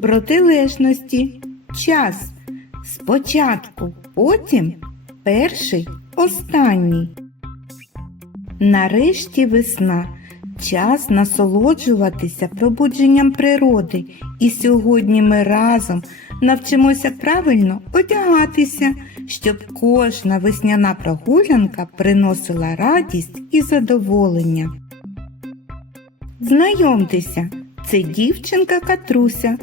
протилежності. Час. Спочатку, потім перший, останній. Нарешті весна. Час насолоджуватися пробудженням природи. І сьогодні ми разом навчимося правильно одягатися, щоб кожна весняна прогулянка приносила радість і задоволення. Знайомтеся, це дівчинка Катруся.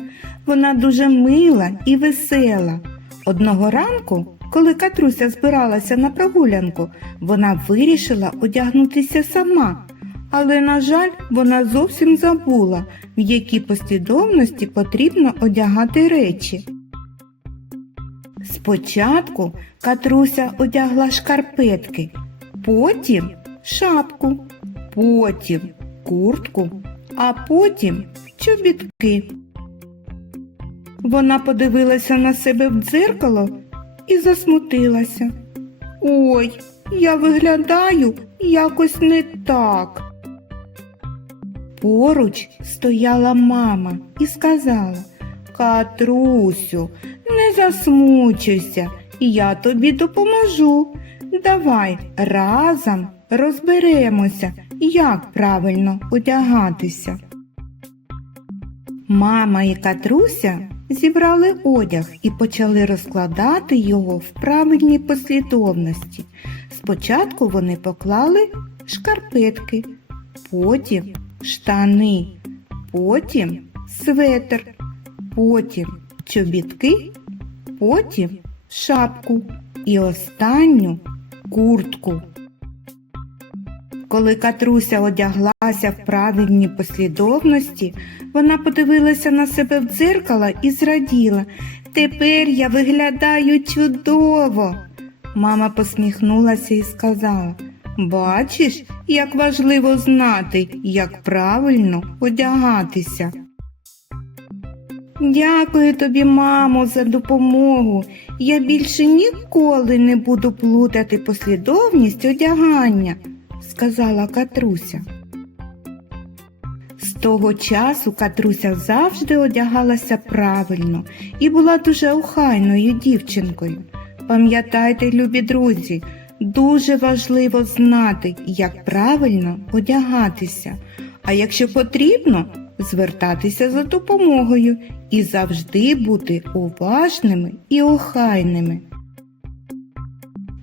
Вона дуже мила і весела. Одного ранку, коли Катруся збиралася на прогулянку, вона вирішила одягнутися сама. Але, на жаль, вона зовсім забула, в якій послідовності потрібно одягати речі. Спочатку Катруся одягла шкарпетки, потім шапку, потім куртку, а потім чобітки. Вона подивилася на себе в дзеркало і засмутилася. Ой, я виглядаю якось не так. Поруч стояла мама і сказала Катрусю, не засмучуйся, я тобі допоможу. Давай разом розберемося, як правильно одягатися. Мама і Катруся зібрали одяг і почали розкладати його в правильній послідовності. Спочатку вони поклали шкарпетки, потім штани, потім светр, потім чобітки, потім шапку і останню куртку. Коли Катруся одяглася в правильній послідовності, вона подивилася на себе в дзеркало і зраділа. Тепер я виглядаю чудово. Мама посміхнулася і сказала Бачиш, як важливо знати, як правильно одягатися. Дякую тобі, мамо, за допомогу. Я більше ніколи не буду плутати послідовність одягання, сказала Катруся. З того часу Катруся завжди одягалася правильно і була дуже охайною дівчинкою. Пам'ятайте, любі друзі, дуже важливо знати, як правильно одягатися, а якщо потрібно, звертатися за допомогою і завжди бути уважними і охайними.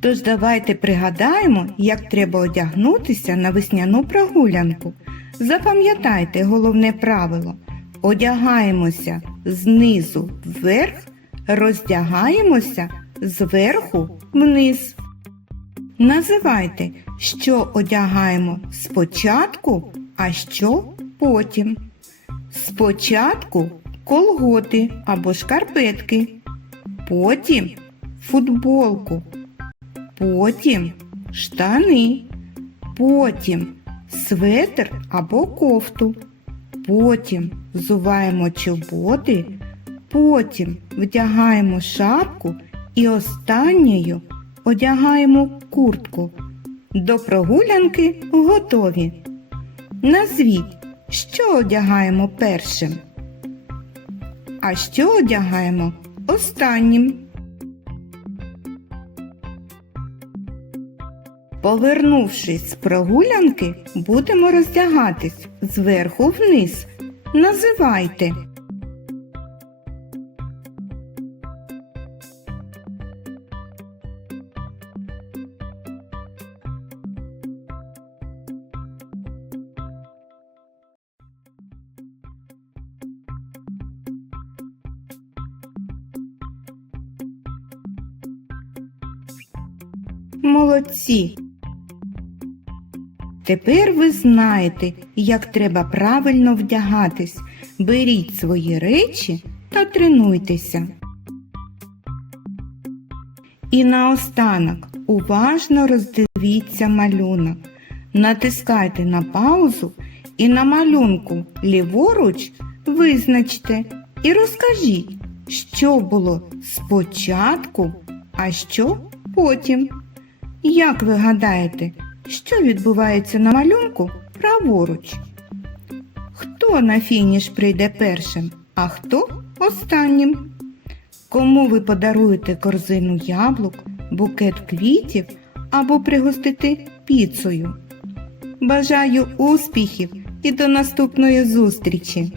Тож давайте пригадаємо, як треба одягнутися на весняну прогулянку. Запам'ятайте головне правило: одягаємося знизу вверх, роздягаємося зверху вниз. Називайте, що одягаємо спочатку, а що потім. Спочатку колготи або шкарпетки, потім футболку, потім штани, потім светр або кофту, потім взуваємо чоботи, потім вдягаємо шапку і останньою одягаємо куртку. До прогулянки готові. Назвіть, що одягаємо першим, а що одягаємо останнім. Повернувшись з прогулянки, будемо роздягатись зверху вниз. Називайте. Молодці. Тепер ви знаєте, як треба правильно вдягатись. Беріть свої речі та тренуйтеся. І наостанок уважно роздивіться малюнок. Натискайте на паузу і на малюнку ліворуч визначте і розкажіть, що було спочатку, а що потім. Як ви гадаєте, що відбувається на малюнку праворуч? Хто на фініш прийде першим? а хто останнім. Кому ви подаруєте корзину яблук, букет квітів або пригостите піцею? Бажаю успіхів і до наступної зустрічі!